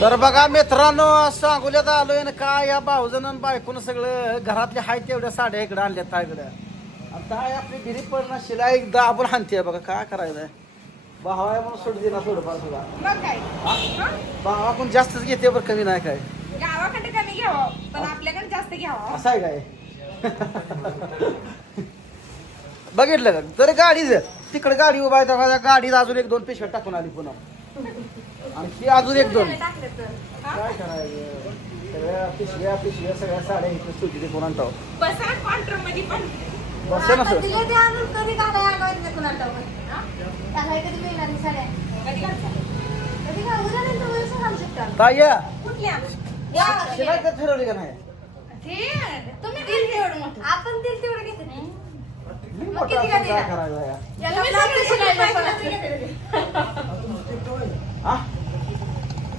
तर बघा मित्रांनो सांगोल्यात आलोय ना काय या भाऊजन बायकून सगळं घरातले हाय तेवढ्या साड्या इकडे आणल्या तायकडे काय आपली गिरी पडणार शिला एकदा आपण हानते बघा काय करायचंय भावा आहे म्हणून सोड देणार थोडंफार सुद्धा मग काय भावा कोण जास्तच घेते बरं कमी नाही काय गावाकडे कमी घ्यावं पण आपल्याकडे जास्त घ्यावं असं आहे काय बघितलं का तर गाडीच तिकडे गाडी उभा आहे त्या गाडीत अजून एक दोन पिशव्या टाकून आली पुन्हा आणि ती अजून एक दोन काय करायचं सगळ्या पिशव्या सगळ्या साड्या इकडे सुटी ते कोणा टाव बसा कॉन्ट्रोल मध्ये पण बस ना सर ताई या शिवाय का ठरवली का नाही तुम्ही दिल तेवढं मोठं आपण दिल तेवढं घेते नाही मी मोठा असं काय करायचं या हा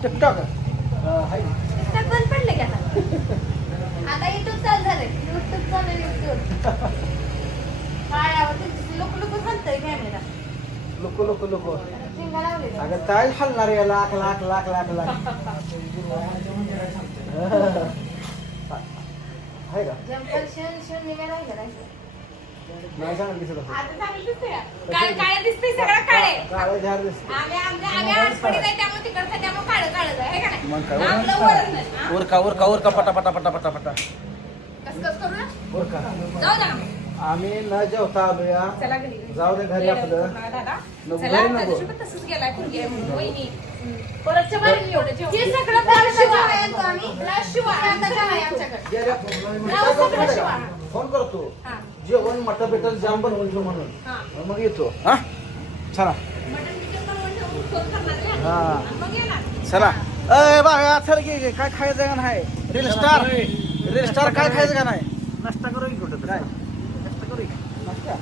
टिकटॉक हाय बंद पडले की आता युट्यूब चालू झालंय युट्यूब चालू युट्यूब काय आवडते लोक लोक म्हणतोय कॅमेरा लोक शिंगा लावले अगं काय हलणार या लाख लाख लाख लाख लाख आहे का जंपर शून्य मी राहिलं नाही सांगत दिसत असं. आता चांगलं दिसतंय काळे काळे दिसतंय सगळं काळे काळं झाड दिसतं. आम्ही आजपडीत आहे त्यामुळे तिकडचं त्यामुळे काळं काळं आहे का नाही मग काय आपलं वरण नाही, हा? उरका पटा पटा पटा पटा पटा कसं करू ना उरका जाऊ द्या ना. आम्ही न जेवता आलो या चला घरी जाऊ दे घरी आपलं दादा नको, चला घरी नको. त्या दिवशी पण तसंच गेलाय पोरगी आहे म्हणून वहिनी परतच्या बाहेर एवढं जेवण हे सगळं फ्लॅश शिवाय आणतो आम्ही फ्लॅश शिवाय आता आहे आमच्याकडे गेल्या सगळं शिवा. फोन करतो हा. जेवण मटण बिटन जाम बनवून घेऊ म्हणून हा. मग येतो हा चला मटण बिटन बनवून ठेवून फोन करणार आहे. हा. आणि मग येणार. चला अय बाबा चल घे काय खायचं का नाही रील स्टार काय खायचं का नाही नाश्ता करू की कुठं काय नाश्ता करू नाश्ता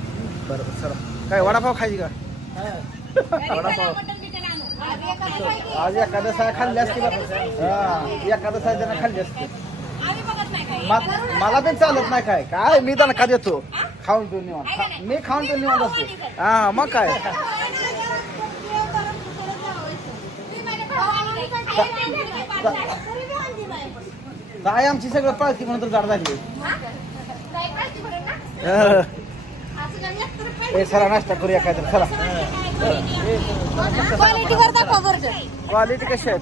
बरं चला काय वडापाव खायची का घरी चला, वडापाव मटण बिटन आणू. आज एखादं पाहिजे. आज एखादं साय खाल्ली असती बा हा एखादं साय त्यांना खाल्ली असती आम्ही बघत नाही काही. मला पण चालत नाही काय काय मी त्यांना का देतो खाऊन पिऊन निवांत मी खाऊन पिऊन निवांत असते हा मग काय काय आमची सगळं पळती म्हणून तर जाड झाली ए चला नाश्ता करूया काय तर चला क्वालिटीवर दाखवा बरं. क्वालिटी कशी आहे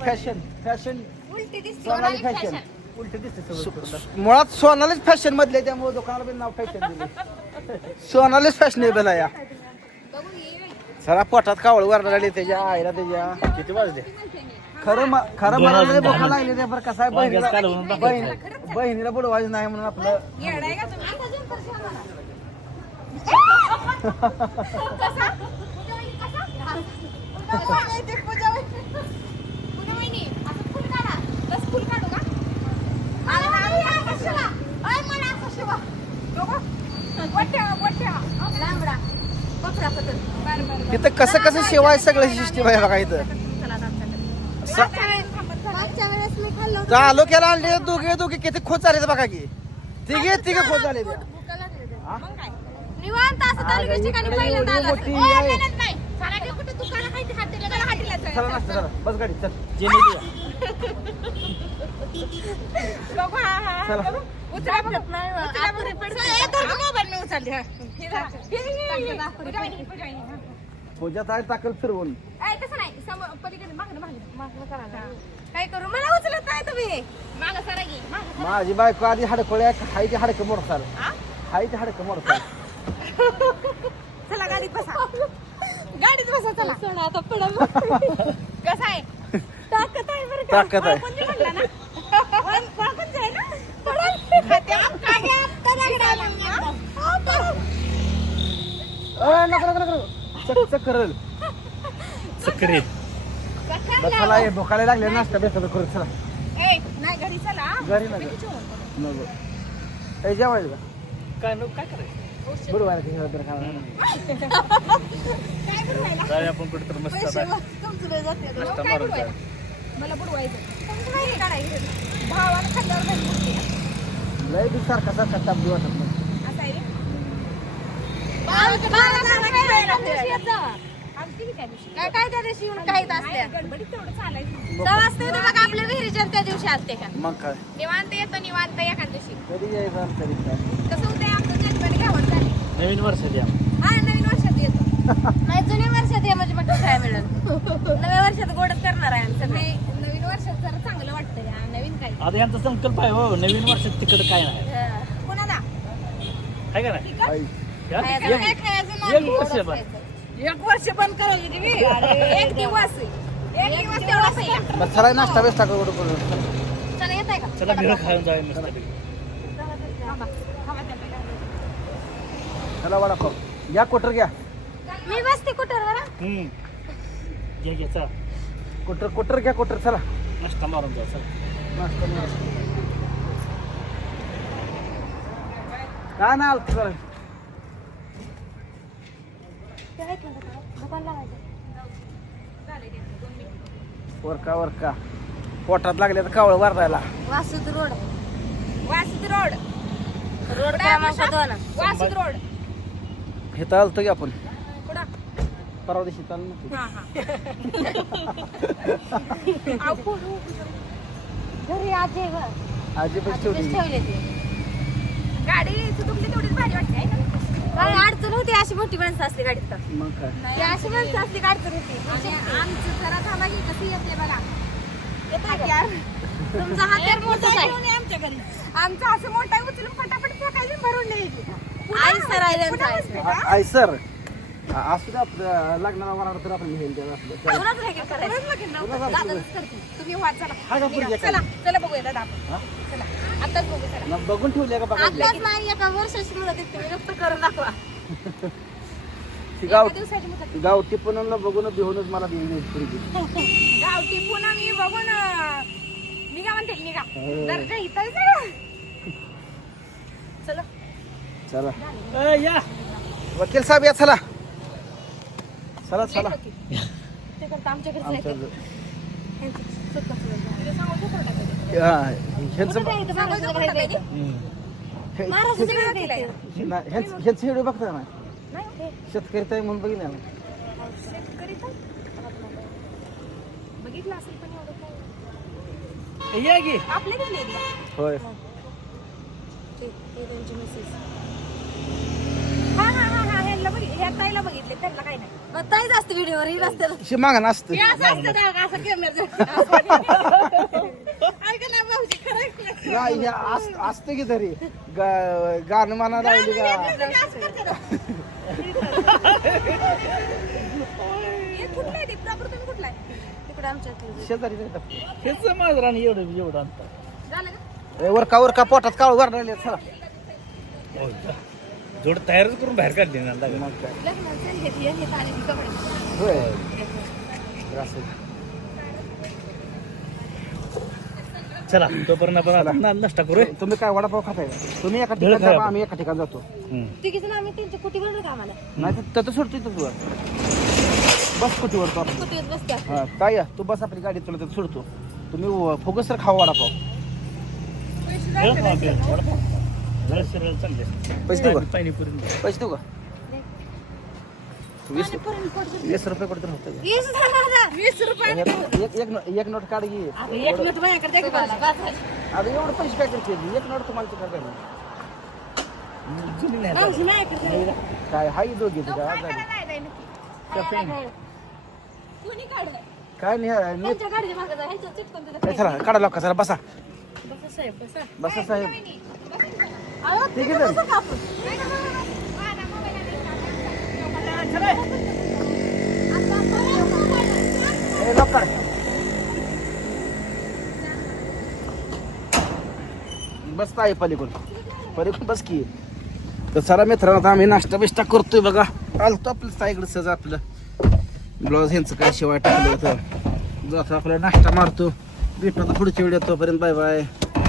फॅशन उलटी दिसते. सोनाली फॅशन उलट दिसते मुळात सोनालीच फॅशन मधले त्यामुळे दुकानाला पण नाव फॅशन दिले सोनालीच फॅशनेबल आहे या सरा पोटात कावळ वरडाली त्याच्या आईला त्याच्या किती वाजले खरं मला लय भुका लागली ते बरं कसं आहे बहिणीला बुडवायचं नाही म्हणून आपलं येडा आहे का तुम्ही? आता जंपर शिवा मला. ते पूजा पुन्हा वहिनी असं फुल काढा बस फुल काढू का लांबडा बकरा पतंग. तिथं कसं शिवाय सगळं सिस्टीम आहे बघा इथं मागच्या वेळेस मी खाल्लं होतं. तालुक्याला आणले दोघे किती खोच आले बघा की तिघे खोच आले त्या भुका लागली होती. हा? मग काय निवांत असं तालुक्याच्या ठिकाणी इकडे पहिल्यांदा एवढी आलं मोठी असेल. ओ, आहे. मेहनत नाही चला की कुठं दुकानं आहे ते हाटीला चला हाटीला चला चला. नाश्ता चला बस गाडी चल बघू, हा. चला. बघू. उचला बघू. उचला बघू. ए, धर गं मोबाईल मी उचलते, हा. हे धर. पूजा वहिनी, पूजा वहिनी, हा. पूजात आहे टाकल फिरवून ए, तसं नाही पलीकडे मागणं करा ना. काय करू मला उचलत नाही तुम्ही. मागं सरा की मागं. माझी बायको आधी हाडकोळ्या हाय ते हाडकं मोडतात हा? हाय ते हाडकं मोडतात चला गाडीत बसा गाडीत बसा चला सोडा आता पुढं कसं आहे ताकद आहे बरं का ताकद आहे. कोणती म्हणला ना ताकद आहे ना पडल ते आप काय घ्या चक करल चक्करे चला हे भोकायला लागले नाश्ता बेसायला करू चला ए नाही घरी चला घरी नका. लगेच जेवण करू. नको ए जेवायचं का काय नको काय करायचं बरोबर आहे ते खायला. काय बनवायला जाऊया आपण कुठे तर मस्त आता तुमचं लय जाते. नाश्ता काय मारून बनवायला? मला बुडवायचं तुमचं नाही काढायचं भावानं खाल्ल्यावर घरी बुडते. लय बी सारखा ताप दिवस असं आहे रे. आमची बी त्या दिवशी काय त्या दिवशी येऊन काहीच असल्या गडबडीत तेवढं चालायचं सवासने बघा आपल्या चालते का मग काय निवांत येतो निवांत एखाद दिवशी कधी यायचं तरी काय कसं होतंय आपलं जन्मन गावात झाली नवीन वर्षात या हा नवीन वर्षात येतो नाही जुन्या वर्षात ये म्हणजे मटण काय मिळेल नव्या वर्षात गोडच करणार आहे आमचं नाही नवीन वर्षात जरा चांगलं वाटतंय हा, नवीन काय आता यांचा संकल्प आहे हो नवीन वर्षात तिकडे काय नाही कोणाला आहे का नाही आई. या? काय खायचं एक नाही वर्ष बा. एक वर्ष बंद करायची ती बी. एक दिवस एक दिवस तेवढा पहिला मग चला नाश्ता बेस्टा करू करू चला येत आहे का चला बिळ खाऊन जाऊया मस्त चला वडापाव या कोटर घ्या मी बसते कुठं घ्या घ्या चला कोटर घ्या कोटर चला नाश्ता मारून जाऊ चला नाश्ता करा. काय नाही आलं चला दुकान लावायचं वरका पोटात लागले तर कावळ वारडायला वासुद रोड वासुद रोड रोड क्रमांक 2 वासुद रोड हे तर आलतो की आपण कुठं परवा दिवशी चालू नव्हतं. हा हा अहो, घरी आजी आहे आजी बघ पैसे ठेवली ठेवले ते गाडी तुमची तेवढीच भारी वाटते आहे ना काय अडचण होती अशी मोठी माणसं असली गाडीत तर मग काय ती अशी माणसं असली गाडीत होती आणि आमचं जरा थांबा की कसं येते बघा येते यार तुमचा हात मोठाच आहे घेऊन ये आमच्या घरी आमचं असं मोठा आहे, उचलून फटाफट फेकायची भरून द्यायची आई सर आहे आई सर असू दे आपलं लग्नाला वराड तर आपण घेईल त्याला आपलं कोणाच लगीन करायचं खरंच लगीन नव्हतं. कोणाचं दादाच असतं? करते. तुम्ही वाट चला हा का पुढच्या चला चला बघूया दादा आपण हा? चला आताच बघू चला मग बघून ठेवले का बघा आताच नाही एका वर्षाची मुलं ते तुम्ही नुसतं करून दाखवा ती गाव एका दिवसाची मुदत. गावठी पुन्हा बघून भिवूनच मला देईल गावठी पुन्हा मी बघून निघा म्हणते निघा हो. दर्जा इथं चला चला चला या वकील साहेब या चला चला चला ते करता आमच्याकडे आमच्या तुला सांगू तू कोणता पाहिजे? ह्यांचं सांगू तू कोणता पाहिजे? महाराजाच्या घरी केलंय. द्यायचं. ह्यांचं व्हिडिओ बघता ना नाही हे शेतकरी ताई म्हणून बघितलं ना शेतकरी तर बघितलं असेल पण एवढं काय या की आपल्या घरी नाही दिला. होय हा हा हा हा ह्यांना ह्या ताईला बघितले त्यांना काही नाही मग ताईच असते व्हिडिओवर ही नसते ना. शी मागा नसतं हे असं असतं ना, असं कॅमेरा ऐका ना भाऊजी खरं आहे. नाही हे असतं की तरी गाणं म्हणा लावली का हे कुठलं आहे ते प्रॉपर तुम्ही कुठला आहे तिकडे आमच्या इकडे. शेजारी हेच माझं राणी एवढं आणतात झालं का वरका पोटात काळ वर राहिले चला हो का? जोड तयारच करून बाहेर काढली ना दादा. मग काय लग्नाचं हे ताने कपडे होय असं. चला तोपर्यंत आपण नाश्ता करू तुम्ही काय वडापाव खाताय का? तुम्ही एका भेळ ठिकाणी खाय जा, आम्ही एका ठिकाणी जातो तिघीजण आम्ही त्यांच्या कुटीवर का आम्हाला नाही तर तसं सोडतो इथं तुला बस कुठीवर तो आपण कुटीवर बसते हा काय आहे? तू बस आपली गाडी तुला तर सोडतो तुम्ही फोकस तर खावा वडापाव सरळ चालले पैसे देऊ का पाणीपुरी पैसे देऊ का 20 रुपये कुठे तर होतं का? 20 रुपये एक नोट काढ घे एक मिनिट माझ्याकडे द्या की मला. आता एवढं पैसे काय करते एक नोट तुम्हाला काय करणार? जुनी नाही भाऊजी माझ्याकडे द्या. काय हाय दोघे तो काय करायला आहे नक्की? कोणी काढलं? काय नाही त्यांच्या गाडीच्या मागे जा ह्याच्यावर चिटकून दिलं ए, चला काढा लवकर चला बसा बसा साहेब, बसा. बसा साहेब अहो, ठीक आहे बसू का आपण? माझा मोबाईल आहे. ए, लवकर बसता आहे पलीकडून बस की तर चला मित्रांनो आता आम्ही नाश्ता बिष्टा करतोय बघा आलतो आपलं साईकडे सहज आपलं ब्लाऊज ह्यांचं काय शिवाय टाकलं होतं जसं आपला नाश्ता मारतो भेटतो आता पुढच्या व्हिडिओ तोपर्यंत बाय बाय